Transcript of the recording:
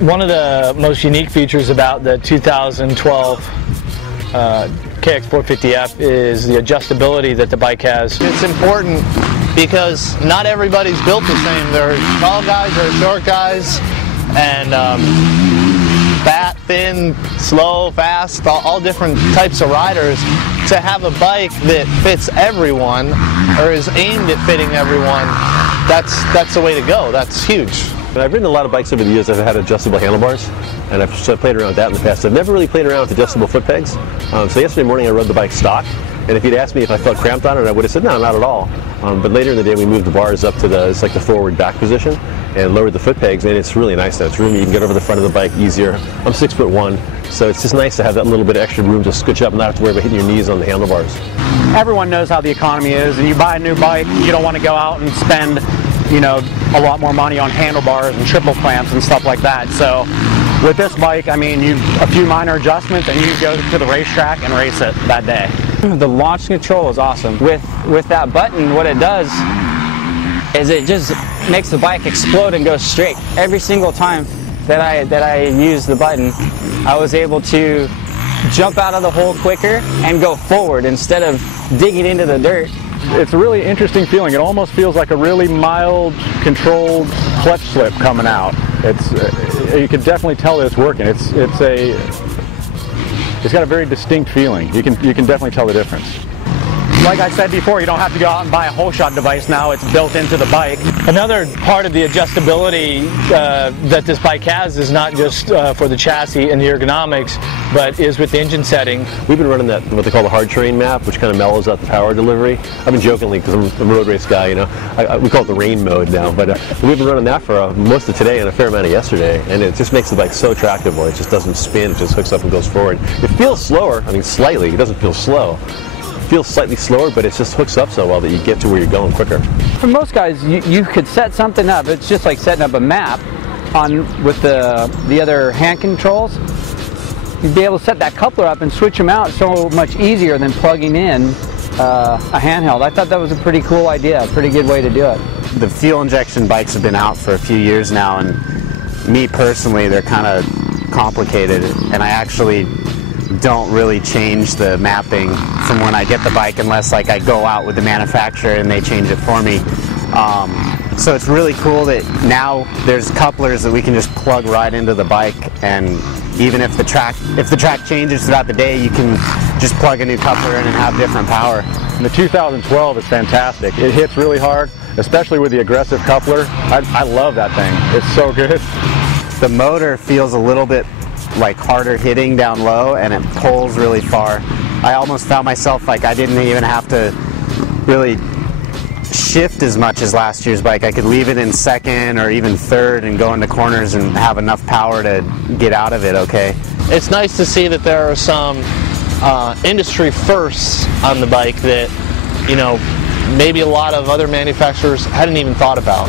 One of the most unique features about the 2012 KX450F is the adjustability that the bike has. It's important because not everybody's built the same. There are tall guys, there are short guys, and fat, thin, slow, fast, all different types of riders. To have a bike that fits everyone or is aimed at fitting everyone, that's the way to go. That's huge. I've ridden a lot of bikes over the years that have had adjustable handlebars, and I've played around with that in the past. I've never really played around with adjustable foot pegs. So yesterday morning I rode the bike stock, and if you'd asked me if I felt cramped on it, I would have said no, not at all. But later in the day we moved the bars up to it's like the forward back position and lowered the foot pegs, and it's really nice now. It's roomy. You can get over the front of the bike easier. I'm 6'1", so it's just nice to have that little bit of extra room to scooch up and not have to worry about hitting your knees on the handlebars. Everyone knows how the economy is, and you buy a new bike, you don't want to go out and spend, you know, a lot more money on handlebars and triple clamps and stuff like that. So with this bike, I mean, a few minor adjustments and you go to the racetrack and race it that day. The launch control is awesome. With that button, what it does is it just makes the bike explode and go straight. Every single time that I use the button, I was able to jump out of the hole quicker and go forward instead of digging into the dirt. It's a really interesting feeling. It almost feels like a really mild, controlled clutch slip coming out. You can definitely tell that it's working. It's got a very distinct feeling. You can definitely tell the difference. Like I said before, you don't have to go out and buy a whole shot device now. It's built into the bike. Another part of the adjustability that this bike has is not just for the chassis and the ergonomics, but is with the engine setting. We've been running that, what they call the hard terrain map, which kind of mellows out the power delivery. I've been jokingly, because I'm a road race guy, you know, we call it the rain mode now, but we've been running that for most of today and a fair amount of yesterday, and it just makes the bike so tractable. It just doesn't spin, it just hooks up and goes forward. It feels slower, I mean slightly, it doesn't feel slow. It feels slightly slower, but it just hooks up so well that you get to where you're going quicker. For most guys, you could set something up. It's just like setting up a map with the other hand controls. You'd be able to set that coupler up and switch them out so much easier than plugging in a handheld. I thought that was a pretty cool idea, a pretty good way to do it. The fuel injection bikes have been out for a few years now, and me personally, they're kind of complicated, and I actually don't really change the mapping from when I get the bike unless like I go out with the manufacturer and they change it for me. So it's really cool that now there's couplers that we can just plug right into the bike, and even if the track changes throughout the day, you can just plug a new coupler in and have different power. The 2012 is fantastic. It hits really hard, especially with the aggressive coupler. I love that thing. It's so good. The motor feels a little bit like harder hitting down low, and it pulls really far. I almost found myself like I didn't even have to really shift as much as last year's bike. I could leave it in second or even third and go into corners and have enough power to get out of it okay. It's nice to see that there are some industry firsts on the bike that, you know, maybe a lot of other manufacturers hadn't even thought about.